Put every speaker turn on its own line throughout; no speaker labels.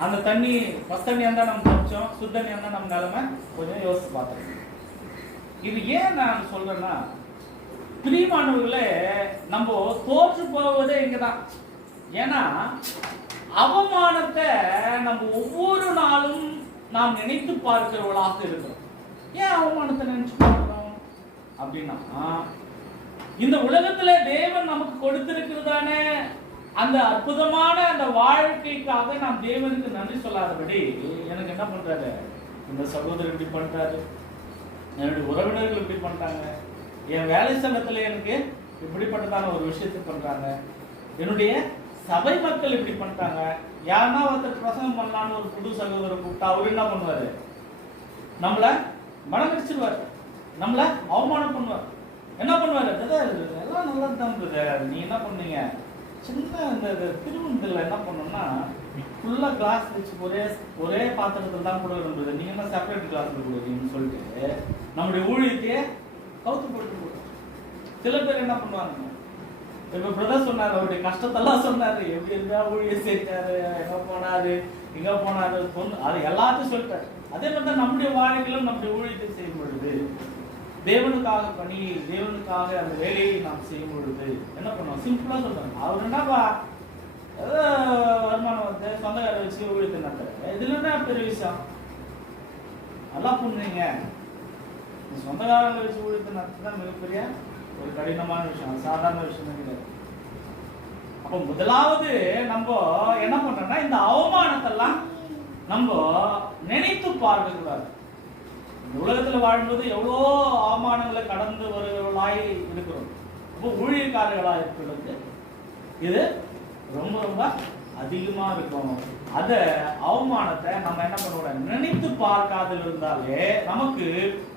அந்த தண்ணி பஸ் தண்ணி இருந்தால் நம்ம குடிச்சோம் சுடு தண்ணி நம்ம நிலமை கொஞ்சம் யோசிச்சு பார்த்தோம் இது ஏன் நான் சொல்றேன்னா பிரியமானவர்களே நம்ம தோற்று போவதே இங்கதான். ஏன்னா அவமானத்தை நம்ம ஒவ்வொரு நாளும் நாம் நினைத்து பார்க்கிறவர்களாக இருக்கிறோம். ஏன் அவமானத்தை நினைச்சு பார்க்கிறோம்? அப்படின்னா இந்த உலகத்துல தேவன் நமக்கு கொடுத்திருக்கிறதானே அந்த அற்புதமான அந்த வாழ்க்கைக்காக நாம் தேவனுக்கு நன்றி சொல்லாதபடி எனக்கு என்ன பண்றாரு? இந்த சகோதரர் இப்படி பண்றாரு. என்னுடைய உறவினர்கள் இப்படி பண்றாங்க. என் வேலை ஸ்தலத்துல எனக்கு இப்படிப்பட்டதான ஒரு விஷயத்தை பண்றாங்க. என்னுடைய சபை மக்கள் இப்படி பண்றாங்க. யாருன்னா ஒருத்தர் பிரசங்கம் பண்ணலான்னு ஒரு புது சகோதரர் கூப்பிட்டா அவரு என்ன பண்ணுவாரு? நம்மள மனமிடிச்சிருவார் நம்மள அவமானம் பண்ணுவார். என்ன பண்ணுவாரு? எல்லாம் நல்லா தான் பிரதர். நீ என்ன பண்ணீங்க? சின்ன இந்த இது என்ன பண்ணோம்னா ஃபுல்லாக கிளாஸ் வச்சு ஒரே ஒரே பாத்திரத்தில் தான் கூட இருந்தது. நீங்க என்ன செப்பரேட் கிளாஸில் கொடுக்குறீங்கன்னு சொல்லிட்டு நம்முடைய ஊழியத்தையே கவுத்து போட்டு சில பேர் என்ன பண்ணுவாங்க இப்ப பிரதர் சொன்னாரு அவருடைய கஷ்டத்தெல்லாம் சொன்னாரு. எப்படி இருந்தா ஊழியர் சேர்த்தாரு எங்க போனாரு எங்கே போனாரு பொண்ணு அது எல்லாத்தையும் சொல்லிட்டாரு. அதே மாதிரி தான் நம்முடைய வாழ்க்கையிலும் நம்முடைய ஊழியத்தை செய்யும் பொழுது தேவனுக்காக பண்ணி தேவனுக்காக அந்த வேலையை நாம் செய்யும் பொழுது என்ன பண்ணுவோம்? சிம்பிளா சொல்றாங்க அவர் என்னப்பா ஏதோ வருமானம் வந்து சொந்தக்கார வச்சு ஊழியத்தை நடத்துறாங்க இதுல என்ன பெரிய விஷயம்? நல்லா பண்ணுறீங்க சொந்தக்காரங்க சொந்தக்காரங்களை வச்சு ஊழியத்தை நடத்துதான் மிகப்பெரிய ஒரு கடினமான விஷயம். சாதாரண விஷயம் கிடையாது. அப்போ முதலாவது நம்ம என்ன பண்றோம்னா இந்த அவமானத்தெல்லாம் நம்ம நினைத்து பார்க்க கூடாது உலகத்துல வாழும்போது எவ்வளோ அவமானங்களை கடந்து வருவர்களாய் இருக்கிறோம். ரொம்ப ஊழியக்காரர்களாக இருக்கிறது இது ரொம்ப ரொம்ப அதிகமா இருக்கும். அத அவமானத்தை நம்ம என்ன பண்ணுவோம் நினைத்து பார்க்காமல் இருந்தாலே நமக்கு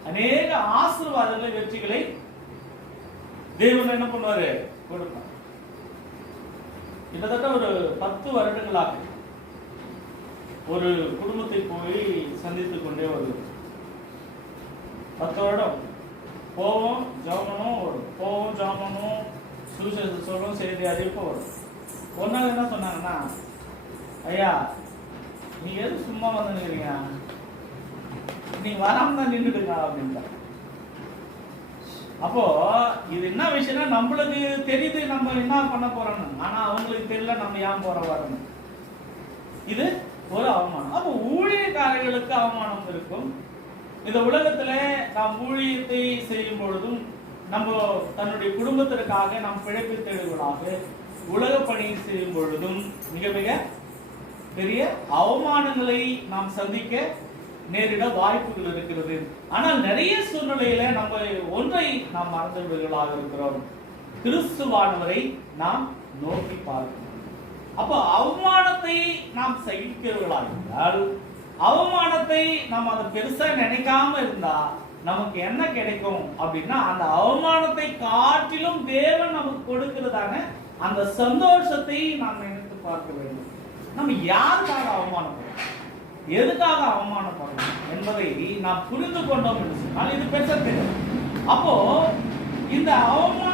அநேக ஆசீர்வாதங்களை வெற்றிகளை தேவன் என்ன பண்ணுவாரு? கொடுப்பார். கிட்டத்தட்ட ஒரு பத்து வருடங்களாக ஒரு குடும்பத்தை போய் சந்தித்த பத்து வருடம் போவோம் ஜாமனும் வரும் போவோம் ஜாமனும் சுவிசேஷ சொல்லும் செய்தி அறிவிப்பும் வரும் ஒரு நாள் என்ன சொன்னாங்கன்னா ஐயா நீங்க எது சும்மா வந்து நிக்கிறீங்க? நீங்க வராம தான் நின்றுடுங்க அப்படின்ட்டார் அப்போ இது என்ன விஷயம்னா நம்மளுக்கு தெரியுது நம்ம என்ன பண்ண போறோம்னு. ஆனா அவங்களுக்கு தெரியல நம்ம ஏன் போற வரணும். இது ஒரு அவமானம். அப்போ ஊழியக்காரர்களுக்கு அவமானம் இருக்கும். இந்த உலகத்துல நாம் ஊழியத்தை செய்யும் பொழுதும் நம்ம தன்னுடைய குடும்பத்திற்காக நாம் பிழைப்பு தேடுவதாக உலக பணி செய்யும் பொழுதும் மிக மிக பெரிய அவமானங்களை நாம் சந்திக்க நேரிட வாய்ப்புகள் இருக்கிறது. ஆனால் நிறைய சூழ்நிலையில நம்ம ஒன்றை நாம் மறந்துவிடுகளாக இருக்கிறோம். கிறிஸ்துவானவரை நாம் நோக்கி பார்க்கிறோம். அப்போ அவமானத்தை நாம் சகிக்கிறவர்களாக இருந்தால் அவமானத்தை நம்ம அதை பெருசா நினைக்காம இருந்தா நமக்கு என்ன கிடைக்கும் அப்படின்னா அந்த அவமானத்தை காட்டிலும் தேவன் நமக்கு கொடுக்கிறதான அந்த சந்தோஷத்தை நாம் நினைத்து பார்க்க வேண்டும். நம்ம யாருக்காக அவமானப்படுறோம்? எதுக்காக அவமானப்படுறோம் என்பதை நாம் புரிந்து கொண்டோம் என்று சொன்னால் இது பெருசா தெரியும் அப்போ இந்த அவமான